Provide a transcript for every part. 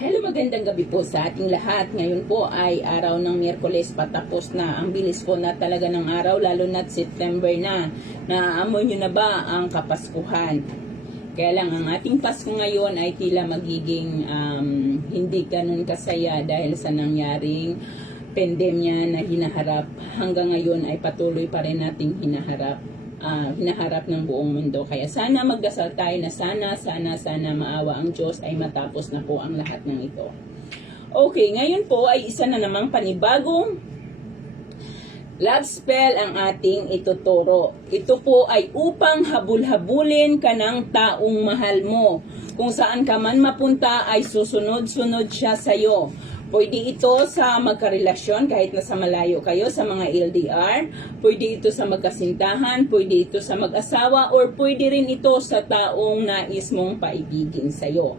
Hello, magandang gabi po sa ating lahat. Ngayon po ay araw ng Miyerkules, patapos na. Ang bilis po na talaga ng araw, lalo na't September na. Naaamoy nyo na ba ang Kapaskuhan? Kaya lang, ang ating Pasko ngayon ay tila magiging hindi ganun kasaya dahil sa nangyaring pandemya na hinaharap. Hanggang ngayon ay patuloy pa rin nating hinaharap ng buong mundo. Kaya sana magdasal tayo na sana maawa ang Diyos ay matapos na po ang lahat ng ito. Okay, ngayon po ay isa na namang panibagong love spell ang ating ituturo. Ito po ay upang habul-habulin ka ng taong mahal mo. Kung saan ka man mapunta ay susunod-sunod siya sa'yo. Pwede ito sa magkarelasyon kahit nasa malayo kayo sa mga LDR. Pwede ito sa magkasintahan, pwede ito sa mag-asawa, or pwede rin ito sa taong nais mong paibigin sa'yo.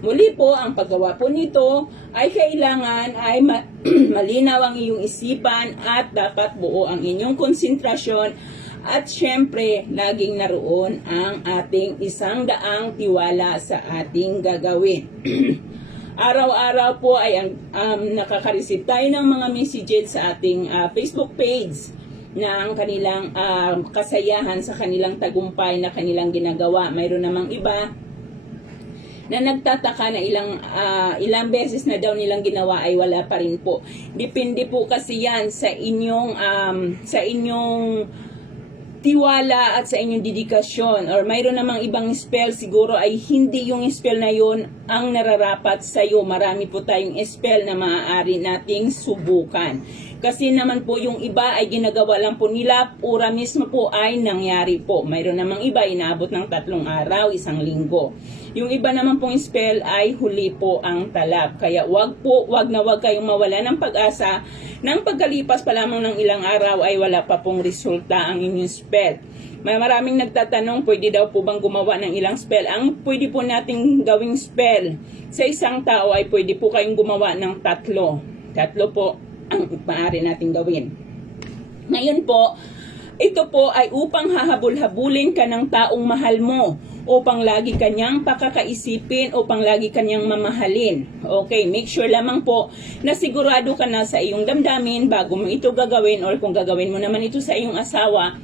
Muli po, ang paggawa po nito ay kailangan ay malinaw ang iyong isipan at dapat buo ang inyong konsentrasyon. At syempre, laging naroon ang ating 100 tiwala sa ating gagawin. Araw-araw po ay nakaka-receive tayo ng mga messages sa ating Facebook page na ang kanilang kasayahan sa kanilang tagumpay na kanilang ginagawa. Mayroon namang iba na nagtataka na ilang beses na daw nilang ginawa ay wala pa rin po. Depende po kasi yan sa inyong tiwala at sa inyong dedikasyon, or mayroon namang ibang spell siguro ay hindi yung spell na yun ang nararapat sa iyo. Marami po tayong spell na maaari nating subukan. Kasi naman po yung iba ay ginagawa lang po nila, pura mismo po ay nangyari po. Mayroon namang iba inaabot ng 3 araw, 1 linggo. Yung iba naman pong spell ay huli po ang talab. Kaya wag kayong mawala ng pag-asa. Nang pagkalipas pa lamang ng ilang araw ay wala pa pong resulta ang inyong spell. Maraming nagtatanong, pwede daw po bang gumawa ng ilang spell? Ang pwede po nating gawing spell sa isang tao ay pwede po kayong gumawa ng 3. 3 po ang maaari nating gawin. Ngayon po, ito po ay upang hahabol-habulin ka ng taong mahal mo, upang lagi kanyang pakakaisipin, upang lagi kanyang mamahalin. Okay, make sure lamang po na sigurado ka na sa iyong damdamin bago mo ito gagawin, or kung gagawin mo naman ito sa iyong asawa,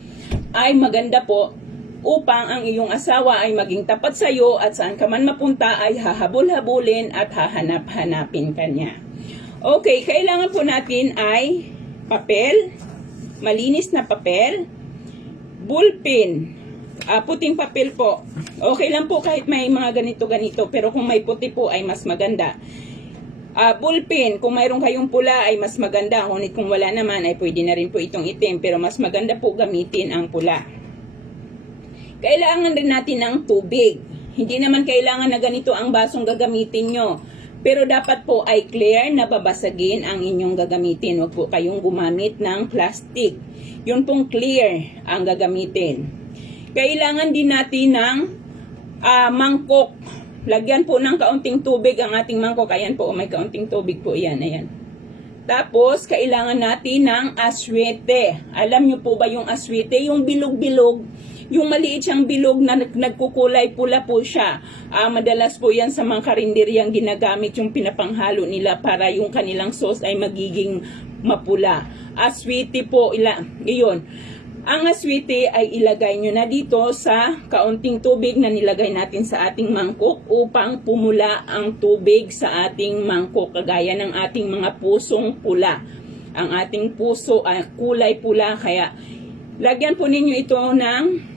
ay maganda po upang ang iyong asawa ay maging tapat sa iyo at saan ka man mapunta ay hahabol-habulin at hahanap-hanapin kanya. Okay, kailangan po natin ay papel, malinis na papel, ballpen, puting papel po. Okay lang po kahit may mga ganito-ganito, pero kung may puti po ay mas maganda. Ballpen, kung mayroon kayong pula ay mas maganda, ngunit kung wala naman ay pwede na rin po itong itim, pero mas maganda po gamitin ang pula. Kailangan rin natin ng tubig. Hindi naman kailangan na ganito ang basong gagamitin nyo. Pero dapat po ay clear na babasagin ang inyong gagamitin. Huwag po kayong gumamit ng plastic. Yun pong clear ang gagamitin. Kailangan din natin ng mangkok. Lagyan po ng kaunting tubig ang ating mangkok. Ayan po, may kaunting tubig po yan. Ayan. Tapos, kailangan natin ng aswete. Alam nyo po ba yung aswete? Yung bilog-bilog. Yung maliit siyang bilog na nagkukulay pula po siya. Madalas po yan sa mga karinderyang ginagamit, yung pinapanghalo nila para yung kanilang sauce ay magiging mapula. Aswete po, iyon. Ang aswete ay ilagay nyo na dito sa kaunting tubig na nilagay natin sa ating mangkok upang pumula ang tubig sa ating mangkok, kagaya ng ating mga pusong pula. Ang ating puso ay kulay pula, kaya lagyan po ninyo ito ng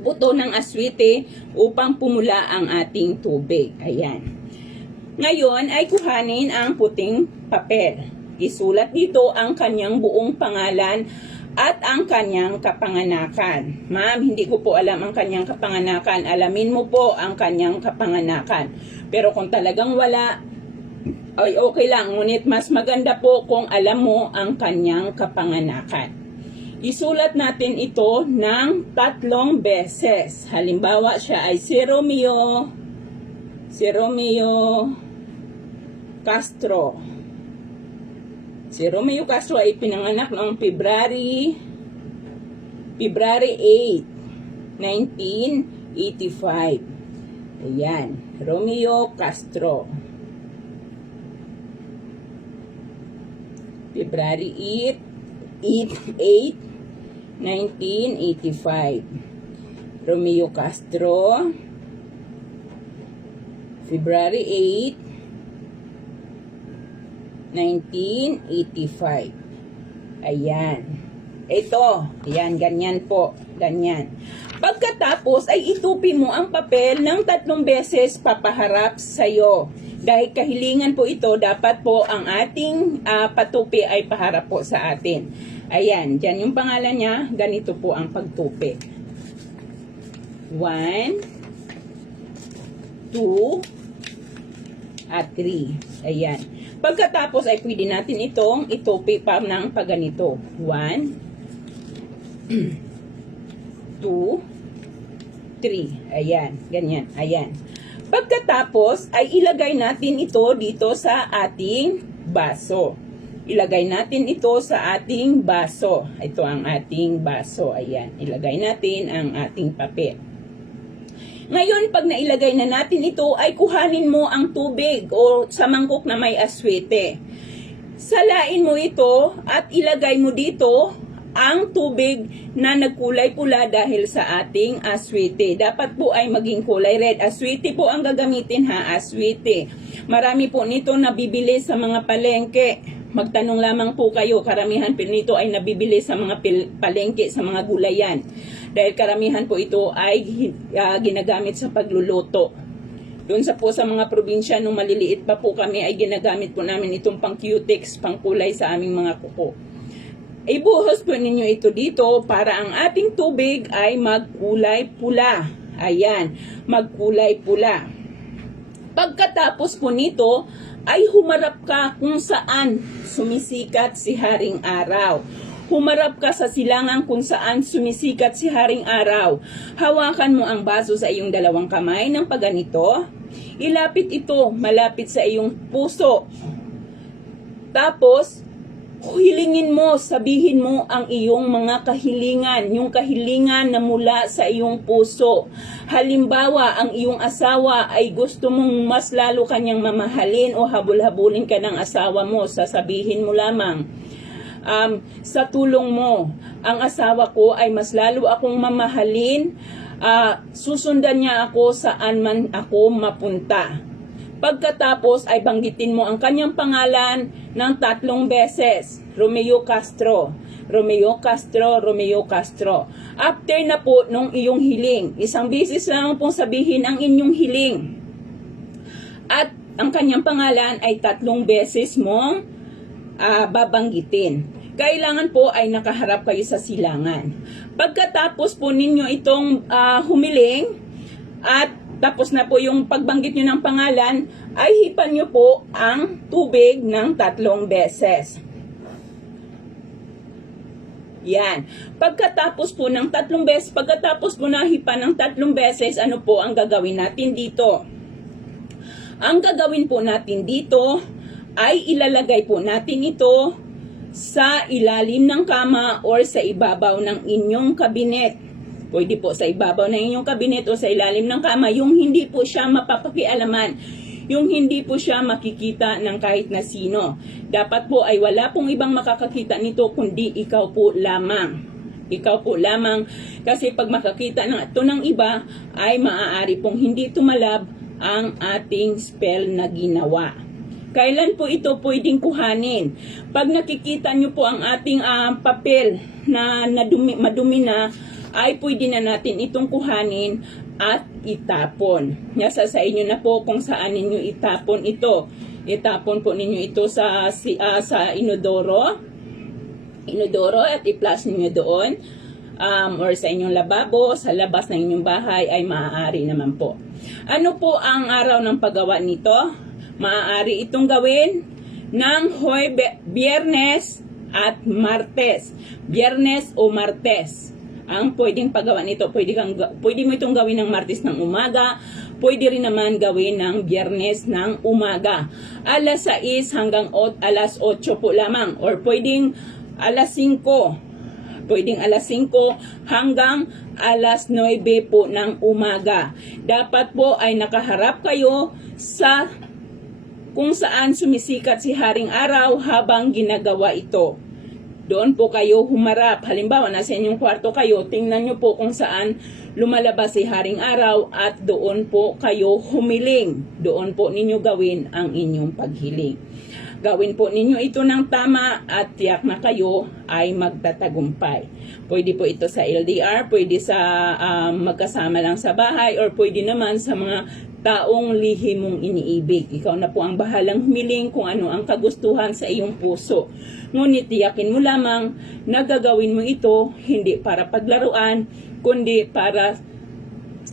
buto ng aswete upang pumula ang ating tubig. Ayan. Ngayon ay kuhanin ang puting papel. Isulat dito ang kanyang buong pangalan at ang kanyang kapanganakan. Ma'am, hindi ko po alam ang kanyang kapanganakan. Alamin mo po ang kanyang kapanganakan. Pero kung talagang wala, ay okay lang. Ngunit mas maganda po kung alam mo ang kanyang kapanganakan. Isulat natin ito ng 3 beses. Halimbawa, siya ay si Romeo Castro. Si Romeo Castro ay pinanganak noong February 8, 1985. Ayan, Romeo Castro. February 8, 1985. Romeo Castro, February 8, 1985. Ayan. Ito. Ayan, ganyan po. Ganyan. Pagkatapos ay itupi mo ang papel ng 3 beses papaharap sa'yo. Dahil kahilingan po ito, dapat po ang ating patupi ay paharap po sa atin. Ayan, dyan yung pangalan niya. Ganito po ang pagtupi. 1, 2, at 3. Ayan. Pagkatapos ay pwede natin itong itupi pa ng paganito. 1, 2, 3. Ayan. Ganyan. Ayan. Pagkatapos ay ilagay natin ito dito sa ating baso. Ilagay natin ito sa ating baso. Ito ang ating baso. Ayan. Ilagay natin ang ating papel. Ngayon, pag nailagay na natin ito, ay kuhanin mo ang tubig o sa mangkok na may aswete. Salain mo ito at ilagay mo dito ang tubig na nagkulay pula dahil sa ating aswete. Dapat po ay maging kulay red. Aswete po ang gagamitin ha, aswete. Marami po nito nabibili sa mga palengke. Magtanong lamang po kayo, karamihan po nito ay nabibili sa mga palengke, sa mga gulayan. Dahil karamihan po ito ay ginagamit sa pagluluto. Doon sa mga probinsya, nung maliliit pa po kami, ay ginagamit po namin itong pang cutex, pang kulay sa aming mga kuko. Ibuhos po ninyo ito dito para ang ating tubig ay magkulay pula. Ayan, magkulay pula. Pagkatapos po nito, ay humarap ka kung saan sumisikat si Haring Araw. Humarap ka sa silangan kung saan sumisikat si Haring Araw. Hawakan mo ang baso sa iyong 2 kamay ng paganito. Ilapit ito malapit sa iyong puso. Tapos, hilingin mo, sabihin mo ang iyong mga kahilingan, yung kahilingan na mula sa iyong puso. Halimbawa, ang iyong asawa ay gusto mong mas lalo kanyang mamahalin o habol-habulin ka ng asawa mo, sasabihin mo lamang, sa tulong mo, ang asawa ko ay mas lalo akong mamahalin, susundan niya ako saan man ako mapunta. Pagkatapos ay banggitin mo ang kanyang pangalan ng 3 beses. Romeo Castro, Romeo Castro, Romeo Castro. After na po nung iyong hiling, 1 beses lang pong sabihin ang inyong hiling. At ang kanyang pangalan ay 3 beses mong babanggitin. Kailangan po ay nakaharap kayo sa silangan. Pagkatapos po ninyo itong humiling at tapos na po yung pagbanggit nyo ng pangalan, ay hipan nyo po ang tubig ng 3 beses. Yan. Pagkatapos po ng 3 beses, pagkatapos po na hipan ng 3 beses, ano po ang gagawin natin dito? Ang gagawin po natin dito ay ilalagay po natin ito sa ilalim ng kama or sa ibabaw ng inyong kabinet. Pwede po sa ibabaw ng inyong kabinet o sa ilalim ng kama, yung hindi po siya mapapakialaman, yung hindi po siya makikita ng kahit na sino. Dapat po ay wala pong ibang makakakita nito kundi ikaw po lamang. Ikaw po lamang, kasi pag makakita ng ito ng iba, ay maaari pong hindi tumalab ang ating spell na ginawa. Kailan po ito pwedeng kuhanin? Pag nakikita nyo po ang ating papel na madumi na, ay pwede na natin itong kuhanin at itapon. Nasa sa inyo na po kung saan ninyo itapon ito. Itapon po ninyo ito sa inodoro. Inodoro at i-flush ninyo doon. Or sa inyong lababo, sa labas ng inyong bahay ay maaari naman po. Ano po ang araw ng paggawa nito? Maaari itong gawin ng Biyernes at Martes. Biyernes o Martes ang pwedeng paggawa nito. Pwede mo itong gawin ng Martes ng umaga, pwede rin naman gawin ng Biyernes ng umaga. Alas 6 hanggang alas 8 po lamang, or pwedeng alas 5. Pwedeng alas 5 hanggang alas 9 po ng umaga. Dapat po ay nakaharap kayo sa kung saan sumisikat si Haring Araw habang ginagawa ito. Doon po kayo humarap. Halimbawa, nasa inyong kwarto kayo, tingnan nyo po kung saan lumalabas si Haring Araw at doon po kayo humiling. Doon po ninyo gawin ang inyong paghiling. Gawin po ninyo ito ng tama at tiyak na kayo ay magtatagumpay. Pwede po ito sa LDR, pwede sa magkasama lang sa bahay, or pwede naman sa mga taong lihim mong iniibig. Ikaw na po ang bahalang humiling kung ano ang kagustuhan sa iyong puso. Ngunit tiyakin mo lamang na gagawin mo ito hindi para paglaruan, kundi para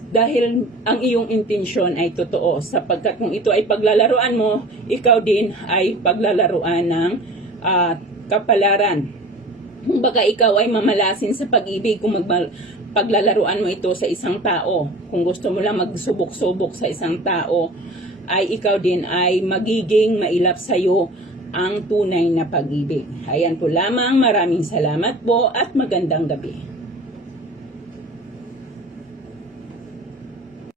dahil ang iyong intensyon ay totoo, sapagkat kung ito ay paglalaruan mo, ikaw din ay paglalaruan ng kapalaran. Kung baka ikaw ay mamalasin sa pag-ibig kung paglalaruan mo ito sa isang tao, kung gusto mo lang magsubok-subok sa isang tao, ay ikaw din ay magiging mailap sa iyo ang tunay na pag-ibig. Ayan po lamang, maraming salamat po at magandang gabi.